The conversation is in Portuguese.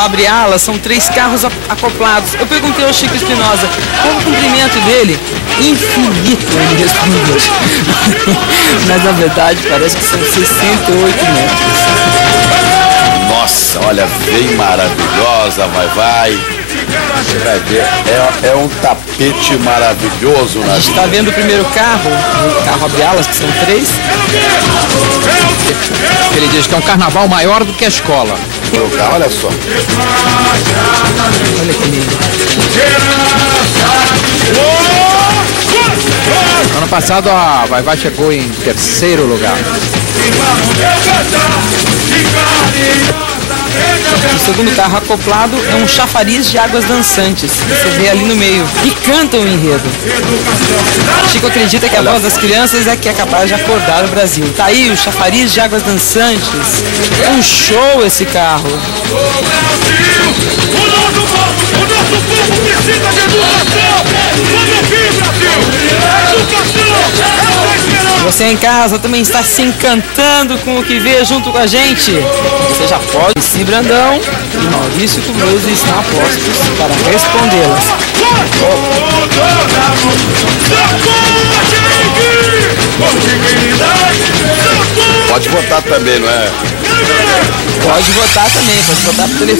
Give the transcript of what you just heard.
Abre alas, são 3 carros acoplados. Eu perguntei ao Chico Espinosa qual o comprimento dele. Infinito, ele respondeu. Mas na verdade parece que são 68 metros. Nossa, olha, bem maravilhosa, vai. Você vai ver, é um tapete maravilhoso na A gente está vendo o primeiro carro, o carro abre alas, que são 3. Ele diz que é um carnaval maior do que a escola. Olha só. Olha que lindo. Ano passado a Vai chegou em 3º lugar. O segundo carro acoplado é um chafariz de águas dançantes. Você vê ali no meio. E canta o enredo. Chico acredita que a voz das crianças é que é capaz de acordar o Brasil. Tá aí o chafariz de águas dançantes. É um show esse carro. Você em casa também está se encantando com o que vê junto com a gente? Você já pode. Sim, Brandão e Maurício Cubroso estão a postos para respondê-las. Pode votar também, não é? Pode votar também, pode votar por telefone.